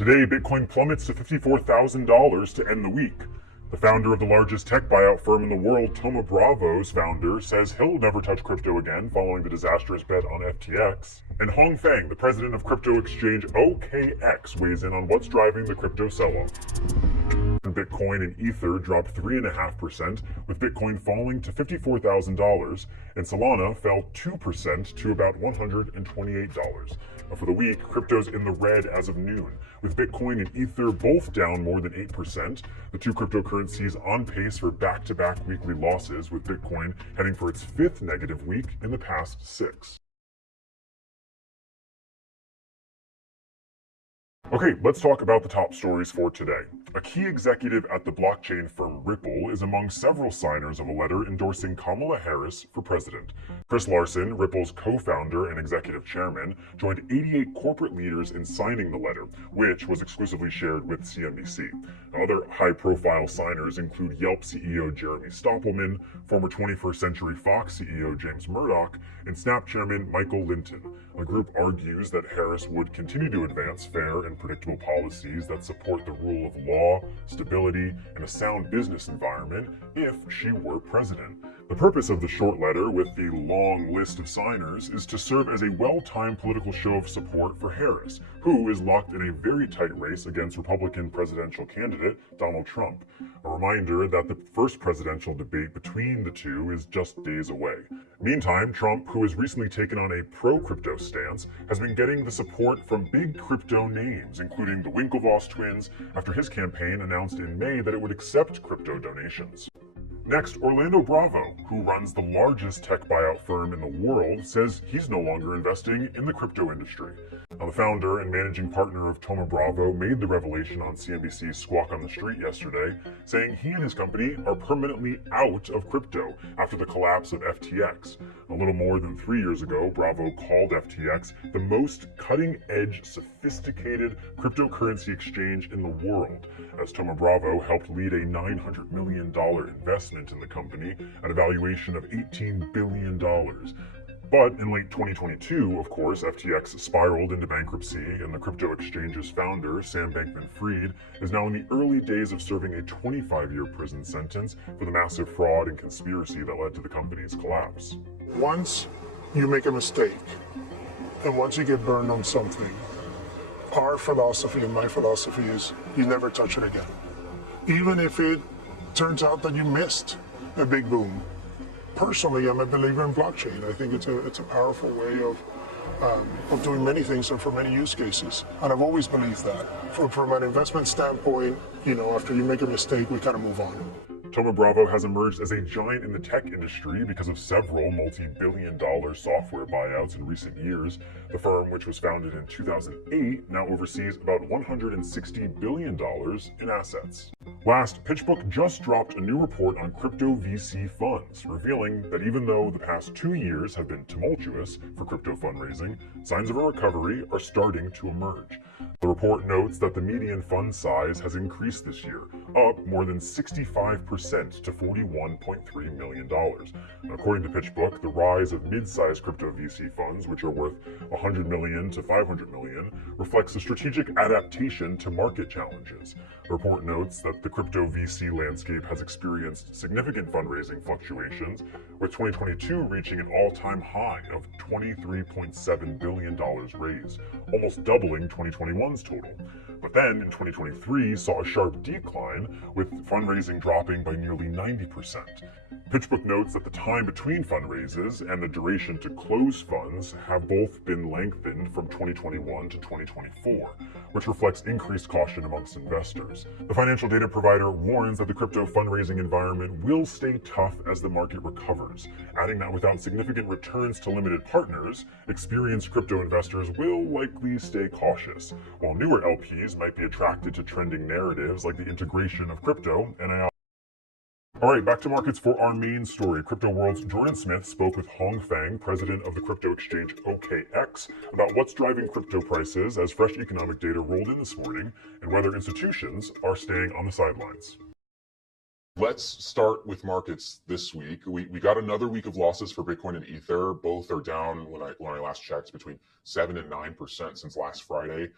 Today, Bitcoin plummets to $54,000 to end the week. The founder of the largest tech buyout firm in the world, Thoma Bravo's founder, says he'll never touch crypto again following the disastrous bet on FTX. And Hong Fang, the president of crypto exchange OKX, weighs in on what's driving the crypto sell-off. Bitcoin and Ether dropped 3.5%, with Bitcoin falling to $54,000, and Solana fell 2% to about $128. For the week, crypto's in the red as of noon, with Bitcoin and Ether both down more than 8%. The two cryptocurrencies on pace for back-to-back weekly losses, with Bitcoin heading for its fifth negative week in the past 6. Okay, let's talk about the top stories for today. A key executive at the blockchain firm Ripple is among several signers of a letter endorsing Kamala Harris for president. Chris Larson, Ripple's co-founder and executive chairman, joined 88 corporate leaders in signing the letter, which was exclusively shared with CNBC. Other high-profile signers include Yelp CEO Jeremy Stoppelman, former 21st Century Fox CEO James Murdoch, and Snap chairman Michael Linton. The group argues that Harris would continue to advance fair and predictable policies that support the rule of law, stability, and a sound business environment if she were president. The purpose of the short letter with the long list of signers is to serve as a well-timed political show of support for Harris, who is locked in a very tight race against Republican presidential candidate Donald Trump. A reminder that the first presidential debate between the two is just days away. Meantime, Trump, who has recently taken on a pro-crypto stance, has been getting the support from big crypto names, including the Winklevoss twins, after his campaign announced in May that it would accept crypto donations. Next, Orlando Bravo, who runs the largest tech buyout firm in the world, says he's no longer investing in the crypto industry. Now, the founder and managing partner of Thoma Bravo made the revelation on CNBC's Squawk on the Street yesterday, saying he and his company are permanently out of crypto after the collapse of FTX. A little more than 3 years ago, Bravo called FTX the most cutting-edge, sophisticated cryptocurrency exchange in the world, as Thoma Bravo helped lead a $900 million investment in the company at a valuation of $18 billion. But in late 2022, of course, FTX spiraled into bankruptcy, and the crypto exchange's founder, Sam Bankman-Fried, is now in the early days of serving a 25-year prison sentence for the massive fraud and conspiracy that led to the company's collapse. Once you make a mistake, and once you get burned on something, our philosophy and my philosophy is you never touch it again. Even if it turns out that you missed a big boom. Personally, I'm a believer in blockchain. I think it's a powerful way of doing many things and for many use cases. And I've always believed that. From an investment standpoint, after you make a mistake, we kind of move on. Thoma Bravo has emerged as a giant in the tech industry because of several multi-billion-dollar software buyouts in recent years. The firm, which was founded in 2008, now oversees about $160 billion in assets. Last, PitchBook just dropped a new report on crypto VC funds, revealing that even though the past 2 years have been tumultuous for crypto fundraising, signs of a recovery are starting to emerge. The report notes that the median fund size has increased this year, up more than 65% to $41.3 million. According to PitchBook, the rise of mid-sized crypto VC funds, which are worth $100 million to $500 million, reflects a strategic adaptation to market challenges. The report notes that the crypto VC landscape has experienced significant fundraising fluctuations, with 2022 reaching an all-time high of $23.7 billion raised, almost doubling 2021's total. But then, in 2023, saw a sharp decline, with fundraising dropping by nearly 90%. PitchBook notes that the time between fundraises and the duration to close funds have both been lengthened from 2021 to 2024, which reflects increased caution amongst investors. The financial data provider warns that the crypto fundraising environment will stay tough as the market recovers, adding that without significant returns to limited partners, experienced crypto investors will likely stay cautious, while newer LPs might be attracted to trending narratives like the integration of crypto and AI. All right, back to markets for our main story. Crypto World's Jordan Smith spoke with Hong Fang, president of the crypto exchange OKX, about what's driving crypto prices as fresh economic data rolled in this morning and whether institutions are staying on the sidelines. Let's start with markets this week. We got another week of losses for Bitcoin and Ether. Both are down when I last checked between 7 and 9% since last Friday.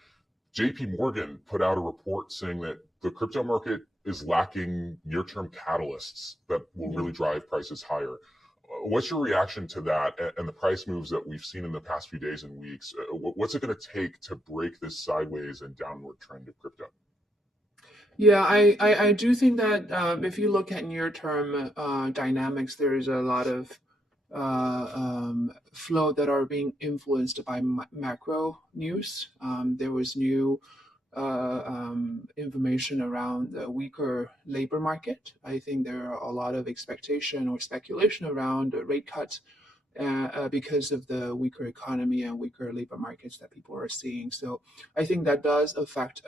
JP Morgan put out a report saying that the crypto market is lacking near-term catalysts that will really drive prices higher. What's your reaction to that and the price moves that we've seen in the past few days and weeks? What's it going to take to break this sideways and downward trend of crypto? Yeah, I do think that if you look at near-term dynamics, there is a lot of flow that are being influenced by macro news. There was new information around the weaker labor market. I think there are a lot of expectation or speculation around a rate cut because of the weaker economy and weaker labor markets that people are seeing. So I think that does affect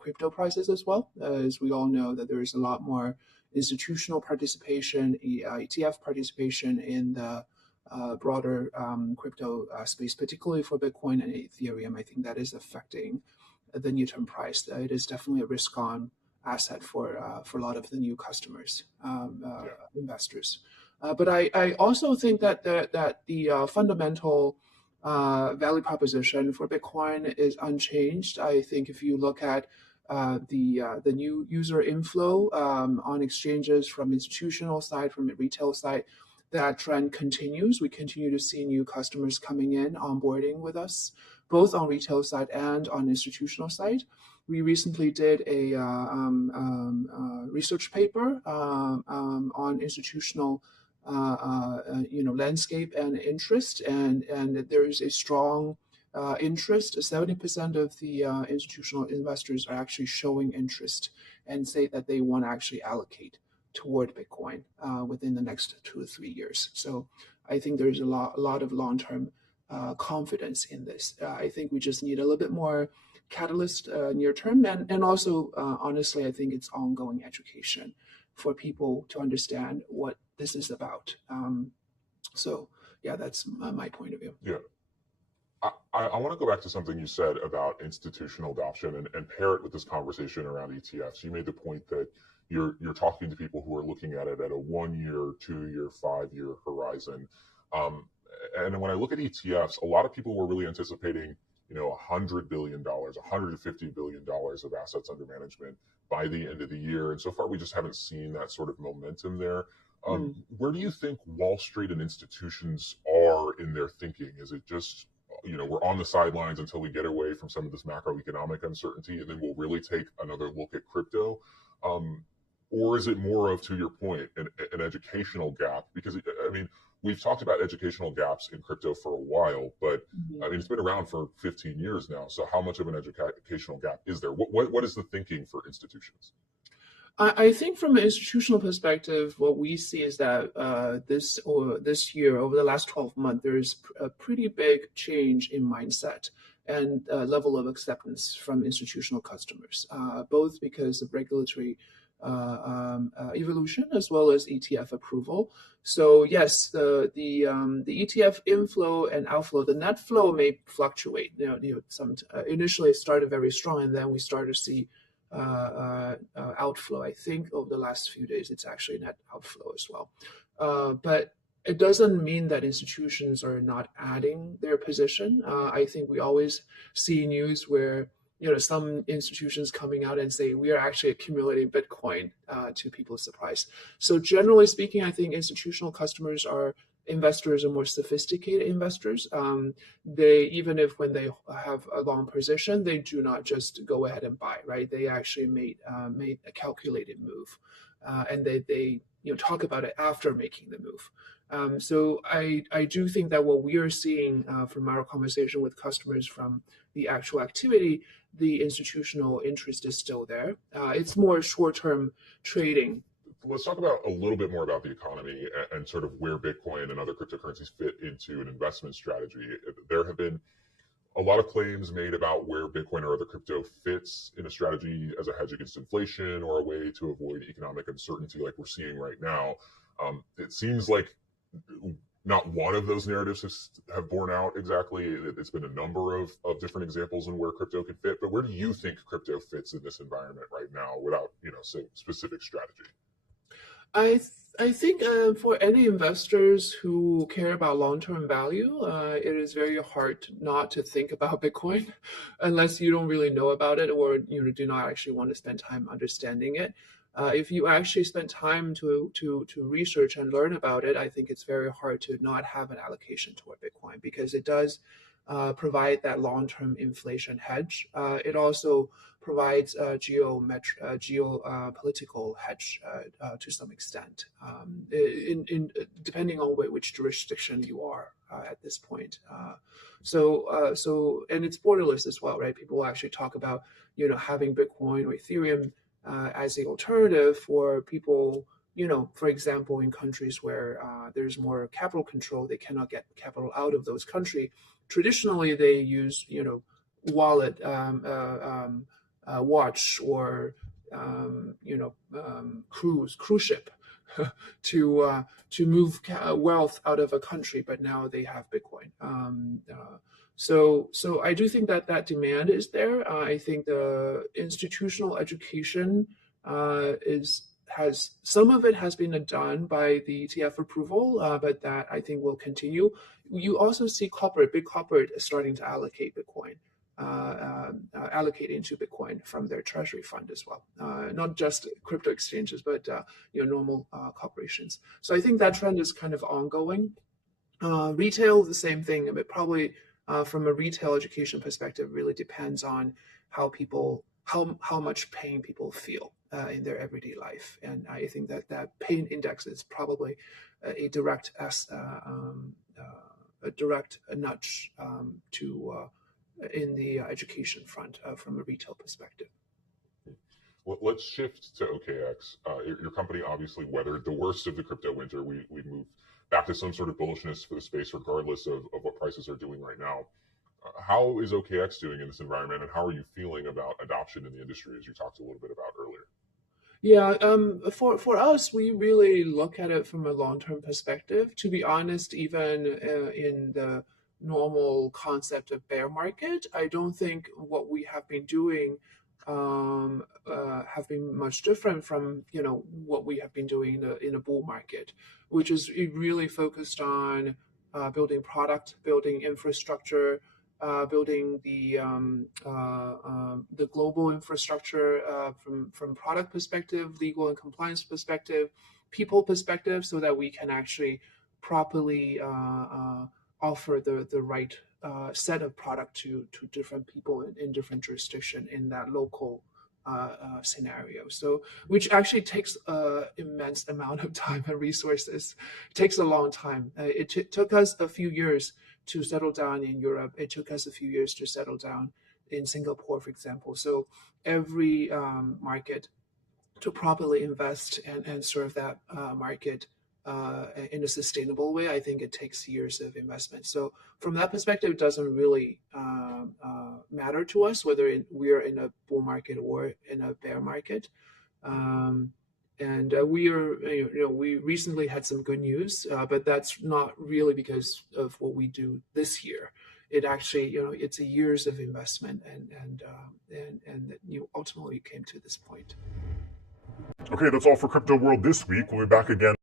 crypto prices as well. As we all know, that there is a lot more institutional participation, ETF participation in the broader crypto space, particularly for Bitcoin and Ethereum. I think that is affecting the near-term price. It is definitely a risk-on asset for a lot of the new customers, investors. But I also think that the fundamental value proposition for Bitcoin is unchanged. I think if you look at the new user inflow on exchanges from institutional side, from the retail side, that trend continues. We continue to see new customers coming in, onboarding with us, both on retail side and on institutional side. We recently did a research paper on institutional landscape and interest, and there is a strong interest. 70% of the institutional investors are actually showing interest and say that they want to actually allocate toward Bitcoin within the next 2 to 3 years. So I think there's a lot of long-term confidence in this. I think we just need a little bit more catalyst near term, and also honestly, I think it's ongoing education for people to understand what this is about. So yeah, that's my point of view. Yeah. I want to go back to something you said about institutional adoption and pair it with this conversation around ETFs. You made the point that you're talking to people who are looking at it at a 1 year, 2 year, 5 year horizon. And when I look at ETFs, a lot of people were really anticipating, $100 billion, $150 billion of assets under management by the end of the year. And so far, we just haven't seen that sort of momentum there. Where do you think Wall Street and institutions are in their thinking? Is it just, we're on the sidelines until we get away from some of this macroeconomic uncertainty, and then we'll really take another look at crypto? Or is it more of, to your point, an educational gap? Because, we've talked about educational gaps in crypto for a while, but it's been around for 15 years now. So how much of an educational gap is there? What is the thinking for institutions? I think from an institutional perspective, what we see is that this year, over the last 12 months, there's a pretty big change in mindset and level of acceptance from institutional customers, both because of regulatory evolution as well as ETF approval. So yes, the ETF inflow and outflow, the net flow may fluctuate. Initially it started very strong, and then we started to see outflow. I think over the last few days it's actually net outflow as well. But it doesn't mean that institutions are not adding their position. I think we always see news where some institutions coming out and say we are actually accumulating Bitcoin, to people's surprise. So generally speaking, I think institutional customers are investors are more sophisticated investors. They, even if when they have a long position, they do not just go ahead and buy, right? They actually made a calculated move, and they talk about it after making the move. So I do think that what we are seeing from our conversation with customers, from the actual activity, the institutional interest is still there. It's more short-term trading. Let's talk about a little bit more about the economy and sort of where Bitcoin and other cryptocurrencies fit into an investment strategy. There have been a lot of claims made about where Bitcoin or other crypto fits in a strategy as a hedge against inflation or a way to avoid economic uncertainty like we're seeing right now. It seems like not one of those narratives have borne out exactly. It's been a number of different examples in where crypto can fit. But where do you think crypto fits in this environment right now without, say, specific strategy? I think for any investors who care about long-term value, it is very hard not to think about Bitcoin unless you don't really know about it or do not actually want to spend time understanding it. If you actually spend time to research and learn about it, I think it's very hard to not have an allocation toward Bitcoin because it does provide that long-term inflation hedge. It also provides a geopolitical hedge to some extent, depending on which jurisdiction you are at this point. And it's borderless as well, right? People actually talk about having Bitcoin or Ethereum as the alternative for people. For example, in countries where there's more capital control, they cannot get capital out of those countries. Traditionally, they use wallet, watch, or cruise ship to move wealth out of a country. But now they have Bitcoin. So I do think that demand is there. I think the institutional education has some of it has been done by the ETF approval, but that I think will continue. You also see big corporate starting to allocate Bitcoin, allocate into Bitcoin from their treasury fund as well. Not just crypto exchanges, but normal corporations. So I think that trend is kind of ongoing. Retail, the same thing. But probably from a retail education perspective, really depends on how much pain people feel in their everyday life, and I think that pain index is probably a direct nudge to in the education front from a retail perspective. Well, let's shift to OKX. Your company obviously weathered the worst of the crypto winter. We moved back to some sort of bullishness for the space, regardless of what prices are doing right now. How is OKX doing in this environment, and how are you feeling about adoption in the industry, as you talked a little bit about earlier? Yeah, for us, we really look at it from a long-term perspective. To be honest, even in the normal concept of bear market, I don't think what we have been doing have been much different from what we have been doing in a bull market, which is really focused on building product, building infrastructure, building the global infrastructure from product perspective, legal and compliance perspective, people perspective, so that we can actually properly offer the right set of product to different people in different jurisdiction in that local scenario. So, which actually takes an immense amount of time and resources. It takes a long time. It took us a few years to settle down in Europe. It took us a few years to settle down in Singapore, for example. So every market, to properly invest and serve that market in a sustainable way, I think it takes years of investment. So from that perspective, it doesn't really matter to us whether we're in a bull market or in a bear market. And we recently had some good news, but that's not really because of what we do this year. It actually, it's a years of investment, and ultimately came to this point. Okay, that's all for Crypto World this week. We'll be back again